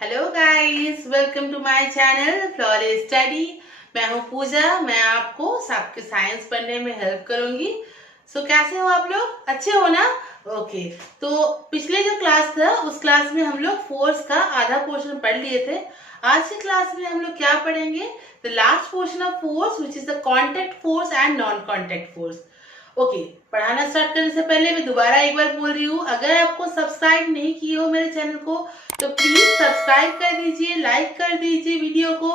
Hello guys, welcome to my channel flores study. मैं हूँ पूजा। मैं आपको आपके साइंस पढ़ने में हेल्प करूंगी। कैसे हो आप लोग? अच्छे हो ना? ओके। तो पिछले जो क्लास था उस क्लास में हम लोग फोर्स का आधा पोर्शन पढ़ लिए थे। आज की क्लास में हम लोग क्या पढ़ेंगे? The last portion of force which is the contact force and non contact force. Okay, पढ़ाना स्टार्ट करने से पहले मैं दोबारा एक बार बोल रही हूँ, अगर आपको सब्सक्राइब नहीं किए हो मेरे चैनल को तो प्लीज सब्सक्राइब कर दीजिए, लाइक कर दीजिए वीडियो को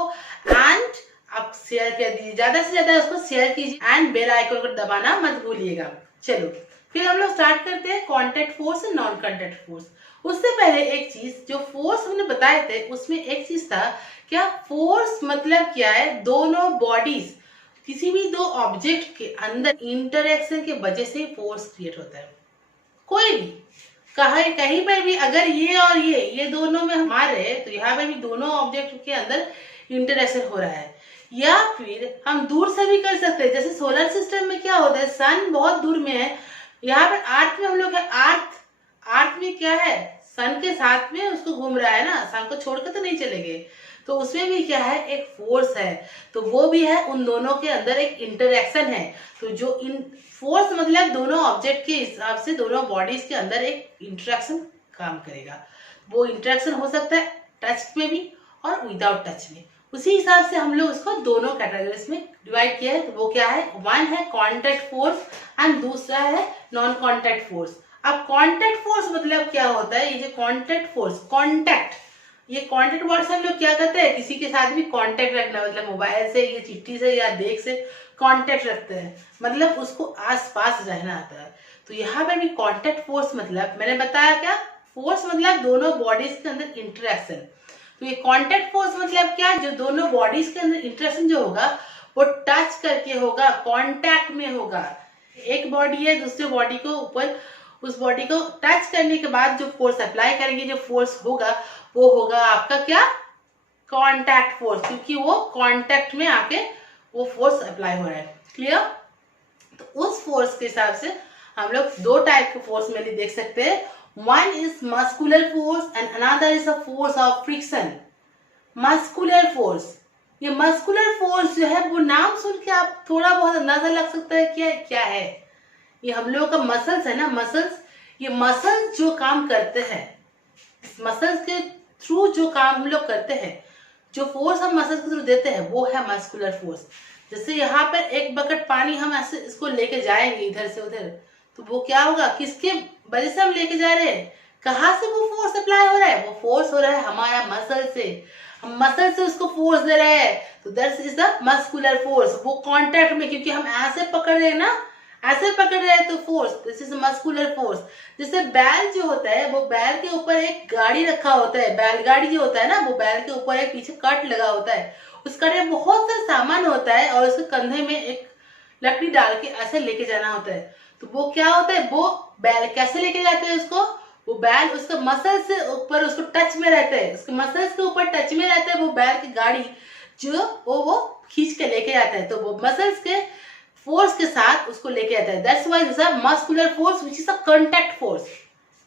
एंड आप शेयर कर दीजिए, ज्यादा से ज्यादा उसको शेयर कीजिए एंड बेल आइकन को दबाना मत भूलिएगा। चलो फिर हम लोग स्टार्ट करते हैं कॉन्टेक्ट फोर्स और नॉन कॉन्टेक्ट फोर्स। उससे पहले एक चीज, जो फोर्स हमने बताए थे उसमें एक चीज था, क्या फोर्स मतलब क्या है? दोनों बॉडीज, किसी भी दो ऑब्जेक्ट के अंदर इंटरेक्शन के वजह से फोर्स क्रिएट होता है। कोई भी कहीं पर भी अगर ये और ये दोनों में हम आ रहे हैं तो यहाँ पर भी दोनों ऑब्जेक्ट के अंदर इंटरेक्शन हो रहा है। या फिर हम दूर से भी कर सकते हैं, जैसे सोलर सिस्टम में क्या होता है, सन बहुत दूर में है, यहाँ पर अर्थ में हम लोग है, अर्थ में क्या है, सन के साथ में उसको घूम रहा है ना, सन को छोड़कर तो नहीं चलेंगे, तो उसमें भी क्या है, एक फोर्स है। तो वो भी है, उन दोनों के अंदर एक इंटरेक्शन है। तो जो इन फोर्स मतलब दोनों ऑब्जेक्ट के हिसाब से दोनों बॉडीज के अंदर एक इंटरेक्शन काम करेगा। वो इंटरेक्शन हो सकता है टच में भी और विदाउट टच में। उसी हिसाब से हम लोग उसको दोनों कैटेगरीज में डिवाइड किया है। तो वो क्या है, वन है कॉन्टैक्ट फोर्स एंड दूसरा है नॉन कॉन्टैक्ट फोर्स। अब कॉन्टैक्ट फोर्स मतलब क्या होता है, ये जो कॉन्टैक्ट फोर्स, कॉन्टैक्ट, ये कॉन्टैक्ट वर्ड से हम लोग क्या करते हैं, किसी के साथ भी कॉन्टैक्ट रखना, मतलब मोबाइल से या चिट्ठी से या देख से कॉन्टैक्ट रखते हैं, मतलब उसको आस पास रहना आता है। तो यहाँ पर भी कॉन्टैक्ट फोर्स मतलब मैंने बताया क्या, फोर्स मतलब दोनों बॉडीज के अंदर इंटरेक्शन। तो ये कॉन्टैक्ट फोर्स मतलब क्या, जो दोनों बॉडीज के अंदर इंटरेक्शन जो होगा वो टच करके होगा, कॉन्टैक्ट में होगा। एक बॉडी है दूसरे बॉडी को ऊपर, उस बॉडी को टच करने के बाद जो फोर्स अप्लाई करेंगे, जो फोर्स होगा वो होगा आपका क्या, कॉन्टैक्ट फोर्स, क्योंकि वो कॉन्टैक्ट में आके वो फोर्स अप्लाई हो रहा है। क्लियर? तो उस फोर्स के हिसाब से हम लोग दो टाइप के फोर्स में देख सकते हैं। One is muscular force and another is a force of friction. Muscular force, ये मस्कुलर फोर्स जो है वो नाम सुन के आप थोड़ा बहुत अंदाजा लग सकता है क्या क्या है। ये हम लोगों का मसल्स है ना, मसल्स, ये मसल्स जो काम करते हैं, मसल्स के थ्रू जो काम हम लोग करते हैं, जो फोर्स हम मसल्स के थ्रू देते हैं वो है मस्कुलर फोर्स। जैसे यहाँ पर एक बकेट पानी हम ऐसे इसको लेके जाएंगे इधर से उधर, तो वो क्या होगा, किसके वजह से हम लेके जा रहे हैं, कहाँ से वो फोर्स अप्लाई हो रहा है, वो फोर्स हो रहा है हमारा मसल से, हम मसल से उसको फोर्स दे रहे हैं। तो that is the muscular force. वो कांटेक्ट में, क्योंकि हम ऐसे पकड़ रहे हैं ना, ऐसे पकड़ रहे हैं तो force, this is muscular force. जैसे बैल जो होता है, वो बैल के ऊपर एक गाड़ी रखा होता है, बैलगाड़ी जो होता है ना, वो बैल के ऊपर एक पीछे कट लगा होता है, उस कट में बहुत सारा सामान होता है और उसके कंधे में एक लकड़ी डाल के ऐसे लेके जाना होता है। तो वो क्या होता है, वो बैल कैसे लेके जाते हैं उसको, वो बैल उसका मसल से ऊपर उसको टच में रहता है, उसके मसल्स के ऊपर टच में रहता है वो बैल की गाड़ी, जो वो खींच के लेके जाता है। तो वो मसल्स के फोर्स के साथ उसको लेके आता है। That's why this is a muscular force which is a contact force.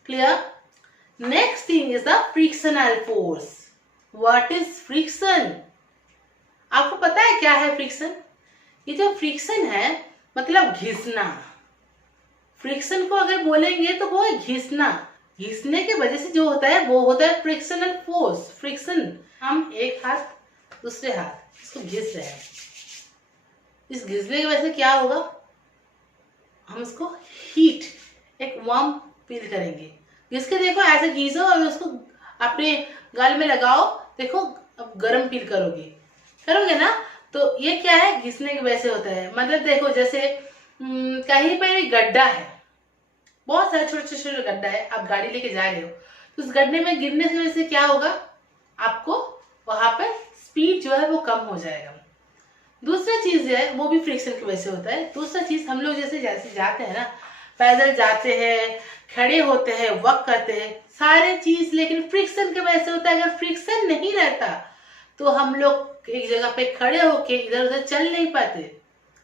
Clear? Next thing is the frictional force. What is friction? आपको पता है क्या है फ्रिक्शन? ये जो फ्रिक्शन है मतलब घिसना। फ्रिक्शन को अगर बोलेंगे तो वो है घिसना, घिसने के वजह से जो होता है वो होता है फ्रिक्शनल फोर्स। फ्रिक्शन, हम एक हाथ दूसरे हाथ इसको घिस रहे हैं, इस घिसने की वजह से क्या होगा, हम इसको हीट, एक वार्म फील करेंगे। घिस के देखो, ऐसे घिसो और उसको अपने गाल में लगाओ, देखो अब गर्म फील करोगे, करोगे ना। तो ये क्या है, घिसने की वजह से होता है। मतलब देखो, जैसे कहीं पर भी गड्ढा है, बहुत सारे छोटे छोटे गड्ढा है, आप गाड़ी लेके जा रहे हो, तो उस गड्ढे में गिरने की वजह से क्या होगा, आपको वहां पर स्पीड जो है वो कम हो जाएगा। दूसरा चीज है, वो भी फ्रिक्शन की वजह से होता है। दूसरा चीज, हम लोग जैसे जैसे जाते हैं ना, पैदल जाते हैं, खड़े होते हैं, वॉक करते हैं, सारे चीज लेकिन फ्रिक्शन की वजह से होता है। अगर फ्रिक्शन नहीं रहता तो हम लोग एक जगह पे खड़े होके इधर उधर चल नहीं पाते।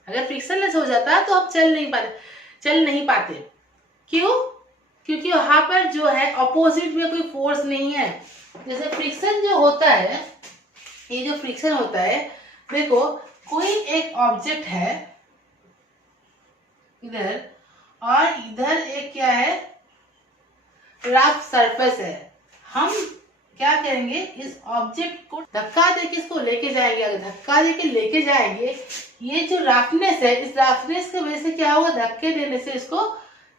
अगर फ्रिक्शनलेस हो जाता तो हम चल नहीं पाते। क्यों? क्योंकि वहां पर जो है ऑपोजिट में कोई फोर्स नहीं है। जैसे फ्रिक्शन जो होता है, ये जो फ्रिक्शन होता है, देखो कोई एक ऑब्जेक्ट है इधर और इधर एक क्या है, रफ सरफेस है। हम क्या करेंगे, इस ऑब्जेक्ट को धक्का देके इसको लेके जाएंगे। अगर धक्का देके लेके जाएंगे, ये जो रफनेस है, इस रफनेस की वजह से क्या होगा, धक्के देने से इसको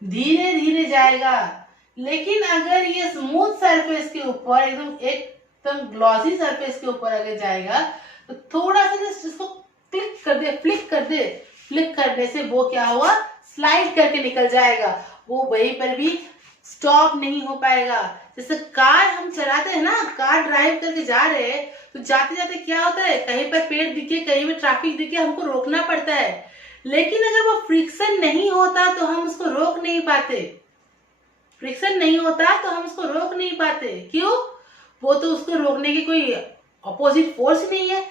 धीरे धीरे जाएगा। लेकिन अगर ये स्मूथ सरफेस के ऊपर, एकदम ग्लॉसी सरफेस के ऊपर अगर जाएगा, तो थोड़ा सा इसको क्लिक कर दे, फ्लिक कर दे, फ्लिक करने से वो क्या हुआ, स्लाइड करके निकल जाएगा। वो वहीं पर भी स्टॉप नहीं हो पाएगा। जैसे कार हम चलाते हैं ना, कार ड्राइव करके जा रहे हैं, तो जाते जाते क्या होता है, कहीं पर पेड़ दिखे, कहीं पर ट्रैफिक दिखे, हमको रोकना पड़ता है। लेकिन अगर वो फ्रिक्शन नहीं होता तो हम उसको रोक नहीं पाते। फ्रिक्शन नहीं होता तो हम उसको रोक नहीं पाते। क्यों? वो तो उसको रोकने की कोई अपोजिट फोर्स नहीं है।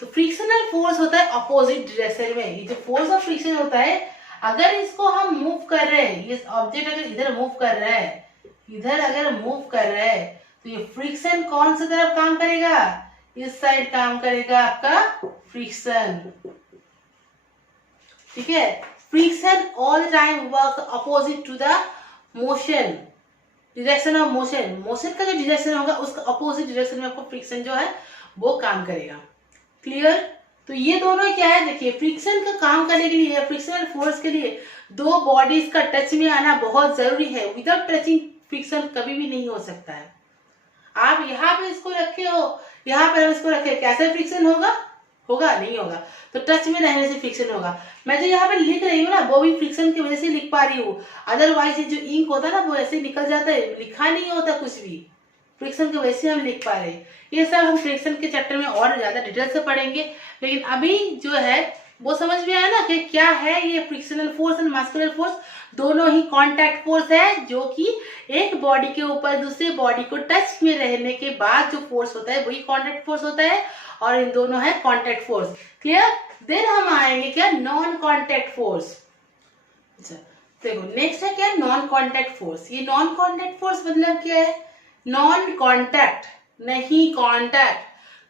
तो फ्रिक्शनल फोर्स होता है अपोजिट डायरेक्शन में। ये जो फोर्स ऑफ फ्रिक्शन होता है, अगर इसको हम मूव कर रहे हैं, ये ऑब्जेक्ट अगर इधर मूव कर रहा है, इधर अगर मूव कर रहा है, तो ये फ्रिक्शन कौन सी तरफ काम करेगा, इस साइड काम करेगा आपका फ्रिक्शन। ठीक है, friction all the time work opposite to the motion, direction of motion. Motion का जो डायरेक्शन होगा उसका अपोजिट डायरेक्शन में आपको फ्रिक्शन जो है वो काम करेगा। क्लियर? तो ये दोनों क्या है, देखिए फ्रिक्शन का काम करने के लिए, फ्रिक्शनल फोर्स के लिए दो बॉडीज का टच में आना बहुत जरूरी है। विदाउट टचिंग फ्रिक्शन कभी भी नहीं हो सकता है। आप यहाँ पे इसको रखे हो, यहाँ पर हम इसको रखे, कैसे फ्रिक्शन होगा? होगा नहीं होगा। तो टच में रहने से फ्रिक्शन होगा। मैं जो यहाँ पे लिख रही हूँ ना, वो भी फ्रिक्शन की वजह से लिख पा रही हूँ। अदरवाइज जो इंक होता है ना, वो ऐसे निकल जाता है, लिखा नहीं होता कुछ भी। फ्रिक्शन की वजह से हम लिख पा रहे हैं। ये सब हम फ्रिक्शन के चैप्टर में और ज्यादा डिटेल से पढ़ेंगे। लेकिन अभी जो है वो समझ में आया ना कि क्या है ये frictional force and muscular force. दोनों ही कांटेक्ट फोर्स है, जो कि एक बॉडी के ऊपर दूसरे बॉडी को टच में रहने के बाद जो फोर्स होता है वही कांटेक्ट फोर्स होता है। और इन दोनों है कांटेक्ट फोर्स। क्लियर? देन हम आएंगे क्या, नॉन कांटेक्ट फोर्स। अच्छा देखो, नेक्स्ट है क्या, नॉन कांटेक्ट फोर्स। ये नॉन कांटेक्ट फोर्स मतलब क्या है, नॉन कांटेक्ट, नहीं कांटेक्ट।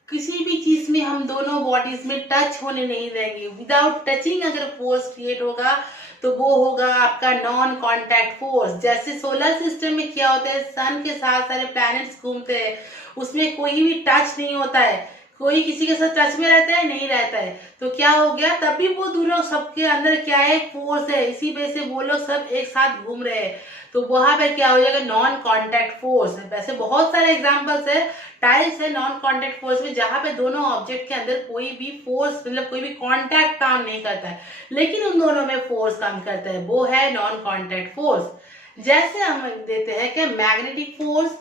किसी भी चीज में हम दोनों बॉडीज में टच होने नहीं देंगे। विदाउट टचिंग अगर फोर्स क्रिएट होगा तो वो होगा आपका नॉन कांटेक्ट फोर्स। जैसे सोलर सिस्टम में क्या होता है, सन के साथ सारे प्लैनेट्स घूमते हैं, उसमें कोई भी टच नहीं होता है। कोई किसी के साथ टच में रहता है, नहीं रहता है। तो क्या हो गया, तभी वो दोनों सबके अंदर क्या है, फोर्स है। इसी वजह से वो लोग सब एक साथ घूम रहे हैं। तो वहां पर क्या हो जाएगा, नॉन कांटेक्ट फोर्स। वैसे बहुत सारे एग्जांपल्स है, टाइप्स है नॉन कांटेक्ट फोर्स में, जहां पे दोनों ऑब्जेक्ट के अंदर कोई भी फोर्स मतलब कोई भी कांटेक्ट काम नहीं करता है, लेकिन उन दोनों में फोर्स काम करता है, वो है नॉन कांटेक्ट फोर्स। जैसे हम देते हैं कि magnetic force,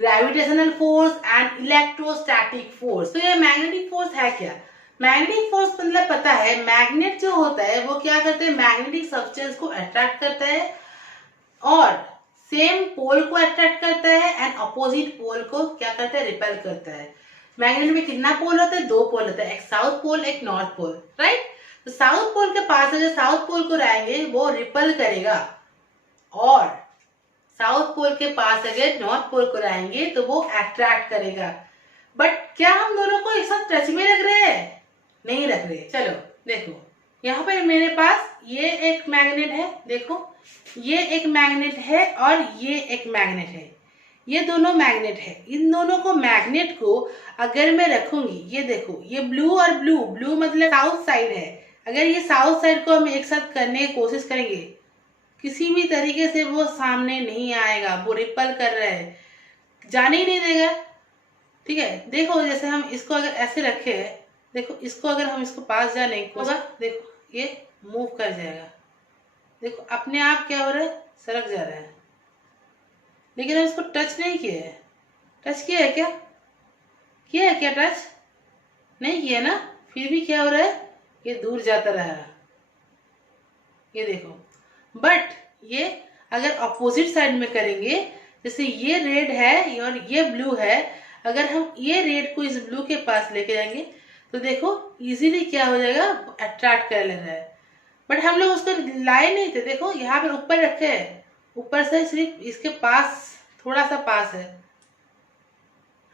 gravitational force and electrostatic force. तो ये मैग्नेटिक फोर्स है क्या, मैग्नेटिक फोर्स मतलब पता है, मैग्नेट जो होता है वो क्या करते हैं, मैग्नेटिक सब्सटेंस को अट्रैक्ट करता है और सेम पोल को अट्रैक्ट करता है एंड अपोजिट पोल को क्या करता है, रिपेल करता है। मैग्नेट में कितना पोल होता है, दो पोल होता है, एक साउथ पोल एक नॉर्थ पोल, राइट। तो साउथ पोल के पास अगर साउथ पोल को रहेंगे वो रिपेल करेगा, और साउथ पोल के पास अगर नॉर्थ पोल को रहेंगे तो वो अट्रैक्ट करेगा। बट क्या हम दोनों को एक साथ टच में रख रहे हैं, नहीं रख रहे। चलो देखो, यहाँ पर मेरे पास ये एक मैग्नेट है, देखो ये एक मैग्नेट है और ये एक मैग्नेट है, ये दोनों मैग्नेट है। इन दोनों को मैग्नेट को अगर मैं रखूंगी, ये देखो ये ब्लू और ब्लू, ब्लू मतलब साउथ साइड है, अगर ये साउथ साइड को हम एक साथ करने की कोशिश करेंगे, किसी भी तरीके से वो सामने नहीं आएगा, वो रिपल कर रहा है, जाने ही नहीं देगा। ठीक है, देखो जैसे हम इसको अगर ऐसे रखे, देखो इसको अगर हम इसको पास जाने की कोशिश, देखो ये मूव कर जाएगा, देखो अपने आप क्या हो रहा है, सरक जा रहा है। लेकिन हम इसको टच नहीं किए है, टच किया है क्या, किया है क्या टच, नहीं किया ना, फिर भी क्या हो रहा है, ये दूर जाता रहा, ये देखो। बट ये अगर अपोजिट साइड में करेंगे, जैसे ये रेड है और ये ब्लू है, अगर हम ये रेड को इस ब्लू के पास लेके जाएंगे तो देखो इजीली क्या हो जाएगा, अट्रैक्ट कर ले रहा है। बट हम लोग उसको लाए नहीं थे, देखो यहाँ पर ऊपर रखे हैं, ऊपर से सिर्फ इसके पास, थोड़ा सा पास है,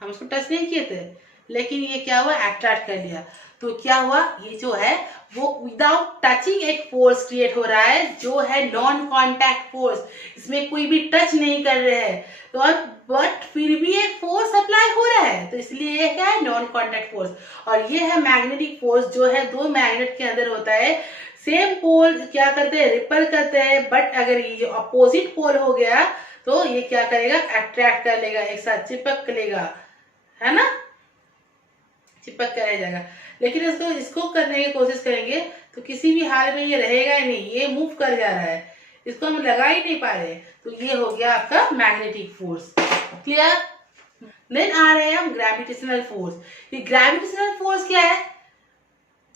हम उसको टच नहीं किए थे, लेकिन ये क्या हुआ, अट्रैक्ट कर लिया। तो क्या हुआ, ये जो है वो विदाउट टचिंग एक फोर्स क्रिएट हो रहा है जो है नॉन कांटेक्ट फोर्स, इसमें कोई भी टच नहीं कर रहे हैं, तो अब बट फिर भी एक फोर्स अप्लाई हो रहा है, तो इसलिए ये क्या है, नॉन कांटेक्ट फोर्स। और ये है मैग्नेटिक फोर्स, जो है दो मैग्नेट के अंदर होता है, सेम पोल क्या करते हैं, रिपल करते हैं, बट अगर ये अपोजिट पोल हो गया तो ये क्या करेगा, अट्रैक्ट कर लेगा, एक साथ चिपक लेगा, है ना, चिपक कर रह जाएगा। लेकिन इसको इसको करने की कोशिश करेंगे तो किसी भी हाल में ये रहेगा ही नहीं, ये मूव कर जा रहा है, इसको हम लगा ही नहीं पा रहे, तो ये हो गया आपका मैग्नेटिक फोर्स। क्लियर। देन आ रहे हैं हम ग्रेविटेशनल फोर्स। ये ग्रेविटेशनल फोर्स क्या है,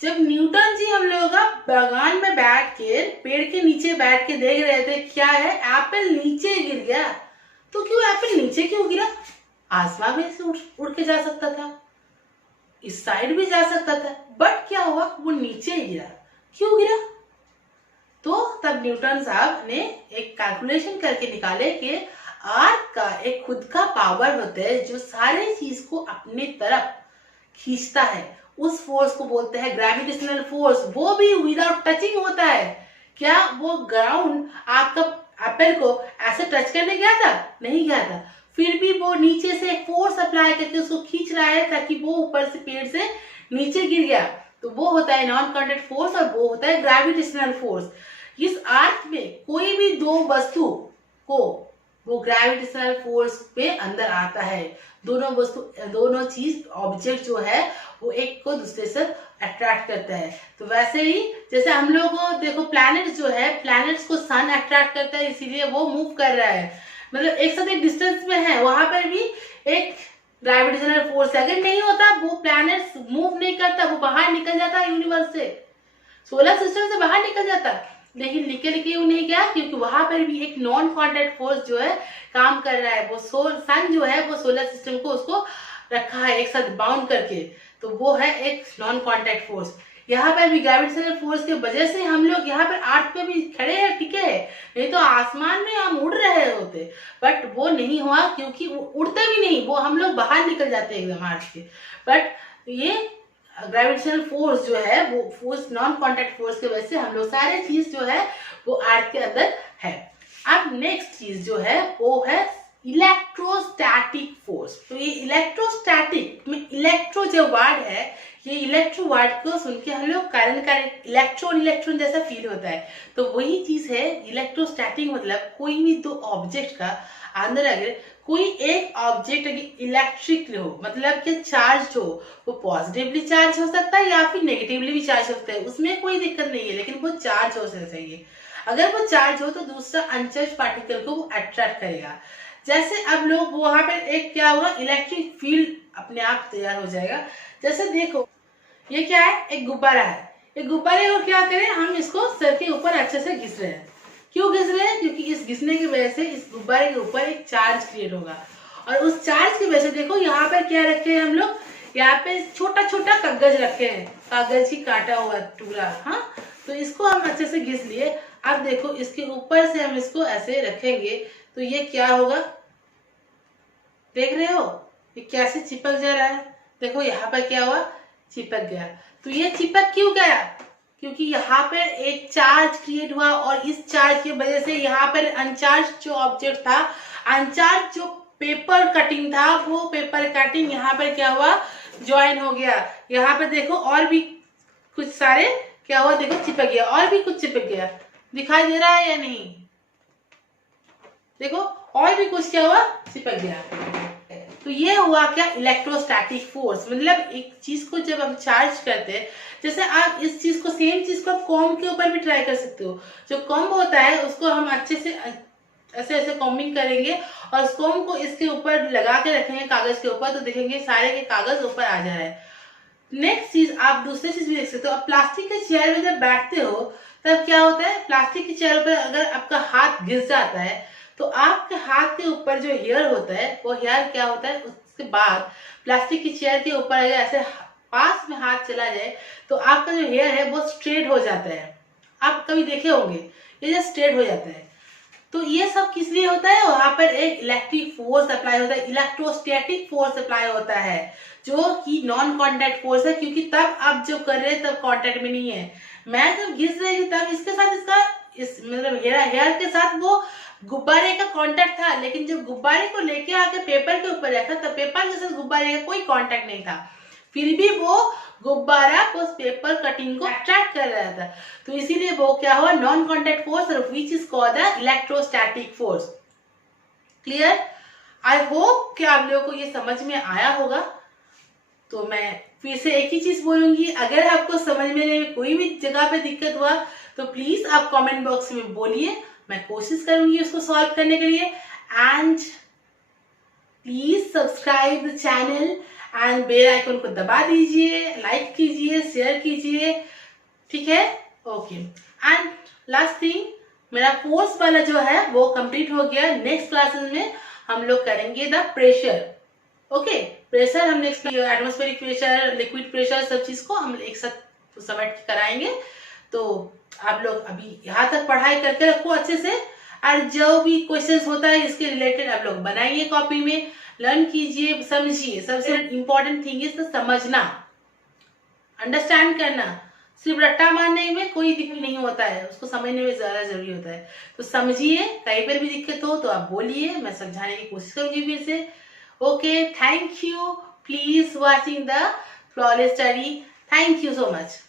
जब न्यूटन जी हम लोग बागान में बैठ के, पेड़ के नीचे बैठ के देख रहे थे, क्या है, एप्पल नीचे गिर गया, तो क्यों एप्पल नीचे क्यों गिरा, आसमान में से उड़ के जा सकता था, इस साइड भी जा सकता था, बट क्या हुआ, वो नीचे ही गिरा, क्यों गिरा, तो तब न्यूटन साहब ने एक कैलकुलेशन करके निकाले कि आर्क का एक खुद का पावर होता है जो सारे चीज को अपने तरफ खींचता है, उस फोर्स को बोलते हैं ग्रेविटेशनल फोर्स, वो भी विदाउट टचिंग होता है। क्या वो ग्राउंड आपका एप्पल को ऐसे टच करने गया था, नहीं गया था, फिर भी वो नीचे से फोर्स अप्लाई करके उसको खींच रहा है ताकि वो ऊपर से पेड़ से नीचे गिर गया, तो वो होता है नॉन कांटेक्ट फोर्स और वो होता है ग्रेविटेशनल फोर्स। इस अर्थ में कोई भी दो वस्तु को वो ग्रेविटेशनल फोर्स पे अंदर आता है, दोनों वस्तु, दोनों चीज, ऑब्जेक्ट जो है वो एक को दूसरे से अट्रैक्ट करता है। तो वैसे ही जैसे हम लोग को देखो, प्लैनेट्स जो है, प्लैनेट्स को सन अट्रैक्ट करता है, इसीलिए वो मूव कर रहा है, मतलब एक साथ एक डिस्टेंस में है, वहां पर भी एक ग्रेविटेशनल फोर्स है, अगर नहीं होता वो प्लैनेट्स मूव नहीं करता, वो बाहर निकल जाता यूनिवर्स से, सोलर सिस्टम से बाहर निकल जाता, लेकिन निकल क्यों नहीं गया, क्योंकि वहां पर भी एक नॉन कांटेक्ट फोर्स जो है काम कर रहा है, वो सन जो है वो सोलर सिस्टम को उसको रखा है एक साथ बाउंड करके, तो वो है एक नॉन कांटेक्ट फोर्स। यहाँ पर भी ग्रेविटेशनल फोर्स की वजह से हम लोग यहाँ पर अर्थ पे भी खड़े हैं, ठीक है, नहीं तो आसमान में हम उड़ रहे होते, बट वो नहीं हुआ क्योंकि उड़ते भी नहीं, वो हम लोग बाहर निकल जाते हैं एकदम अर्थ के, बट ये ग्रेविटेशनल फोर्स जो है वो फोर्स, नॉन कांटेक्ट फोर्स की वजह से हम लोग सारे चीज जो है वो अर्थ के अंदर है। अब नेक्स्ट चीज जो है वो है इलेक्ट्रोस्टैटिक फोर्स। तो ये इलेक्ट्रोस्टैटिक में इलेक्ट्रो जो वर्ड है, ये इलेक्ट्रो वर्ड को सुन के हम लोग करंट का इलेक्ट्रॉन इलेक्ट्रॉन जैसा फील होता है, तो वही चीज है इलेक्ट्रोस्टैटिक, मतलब कोई भी दो ऑब्जेक्ट का अंदर अगर कोई एक ऑब्जेक्ट अगर इलेक्ट्रिक हो, मतलब कि चार्ज हो, वो पॉजिटिवली चार्ज हो सकता है या फिर नेगेटिवली भी चार्ज हो सकता है, उसमें कोई दिक्कत नहीं है, लेकिन वो चार्ज हो सकना चाहिए। अगर वो चार्ज हो तो दूसरा अनचार्ज पार्टिकल को वो अट्रैक्ट करेगा। जैसे अब लोग वहां पर एक क्या होगा, इलेक्ट्रिक फील्ड अपने आप तैयार हो जाएगा। जैसे देखो ये क्या है, एक गुब्बारा है, एक गुब्बारे को क्या करें, हम इसको सर के ऊपर अच्छे से घिस रहे हैं, क्यों घिस रहे हैं, क्योंकि इस घिसने की वजह से इस गुब्बारे के ऊपर एक चार्ज क्रिएट होगा, और उस चार्ज की वजह से देखो यहाँ पर क्या रखे हैं हम लोग, यहाँ पे छोटा छोटा कागज रखे हैं, कागज की काटा हुआ टुकड़ा, हाँ, तो इसको हम अच्छे से घिस लिए। अब देखो इसके ऊपर से हम इसको ऐसे रखेंगे तो ये क्या होगा, देख रहे हो ये कैसे चिपक जा रहा है, देखो यहाँ पर क्या हुआ, चिपक गया। तो ये चिपक क्यों गया, क्योंकि यहाँ पर एक चार्ज क्रिएट हुआ, और इस चार्ज की वजह से यहाँ पर अनचार्ज जो ऑब्जेक्ट था, अनचार्ज जो पेपर कटिंग था, वो पेपर कटिंग यहाँ पर क्या हुआ, ज्वाइन हो गया। यहाँ पर देखो और भी कुछ सारे क्या हुआ, देखो चिपक गया, और भी कुछ चिपक गया, दिखाई दे रहा है या नहीं, देखो और भी कुछ क्या हुआ, चिपक गया। तो ये हुआ क्या, इलेक्ट्रोस्टैटिक फोर्स, मतलब एक चीज को जब हम चार्ज करते हैं, जैसे आप इस चीज को, सेम चीज को आप कॉम्ब के ऊपर भी ट्राई कर सकते हो, जो कॉम्ब होता है उसको हम अच्छे से ऐसे ऐसे कॉम्बिंग करेंगे और उस कॉम्ब को इसके ऊपर लगा के रखेंगे कागज के ऊपर, तो देखेंगे सारे के कागज ऊपर आ जा रहा है। नेक्स्ट चीज आप दूसरी चीज भी देख सकते हो, आप प्लास्टिक के चेयर में जब बैठते हो तब क्या होता है, प्लास्टिक की चेयर पर अगर आपका हाथ घिस जाता है तो आपके हाथ के ऊपर जो हेयर होता है, वो हेयर क्या होता है, उसके बाद प्लास्टिक की चेयर के ऊपर अगर ऐसे पास में हाथ चला जाए तो आपका जो हेयर है वो स्ट्रेट हो जाता है। आप कभी देखे होंगे ये जो स्ट्रेट हो जाता है, तो ये सब किस लिए होता है, वहां पर एक इलेक्ट्रिक फोर्स अप्लाई होता है, इलेक्ट्रोस्टैटिक फोर्स अप्लाई होता है, जो कि नॉन कांटेक्ट फोर्स है, क्योंकि तब आप जो कर रहे हैं तब कांटेक्ट में नहीं है। मैं जब घिस रही थी तब इसके साथ इसका इस मतलब हेयर के साथ वो गुब्बारे का कांटेक्ट था, लेकिन जब गुब्बारे को लेके आके पेपर के ऊपर रखा तब पेपर के साथ गुब्बारे का कोई कांटेक्ट नहीं था, फिर भी वो गुब्बारा उस पेपर कटिंग को अट्रैक्ट कर रहा था। तो इसीलिए वो क्या हुआ, non contact force, which is called the electrostatic force. Clear? I hope कि आप लोगों को ये समझ में आया होगा। तो मैं फिर से एक ही चीज बोलूंगी, अगर आपको समझने में कोई भी जगह पे दिक्कत हुआ तो प्लीज आप कमेंट बॉक्स में बोलिए, मैं कोशिश करूंगी उसको सॉल्व करने के लिए। And please subscribe the channel and bell icon को दबा दीजिए, लाइक कीजिए, शेयर कीजिए, ठीक है? ओके। एंड लास्ट थिंग, मेरा फोर्स वाला जो है वो कंप्लीट हो गया। नेक्स्ट क्लासेस में हम लोग करेंगे द प्रेशर। ओके, प्रेशर हम next atmospheric pressure, liquid pressure, सब चीज को हम एक साथ समेट कराएंगे। तो आप लोग अभी यहाँ तक पढ़ाई करके रखो अच्छे से, और जो भी क्वेश्चंस होता है इसके रिलेटेड आप लोग बनाइए कॉपी में, लर्न कीजिए, समझिए। सबसे इम्पोर्टेंट थिंग इज समझना, अंडरस्टैंड करना। सिर्फ रट्टा मारने में कोई दिक्कत नहीं होता है, उसको समझने में ज्यादा जरूरी होता है। तो समझिए, कहीं पर भी दिक्कत हो तो आप बोलिए, मैं समझाने की कोशिश करूंगी फिर से। Okay, thank you, please watching the flawless study. Thank you so much.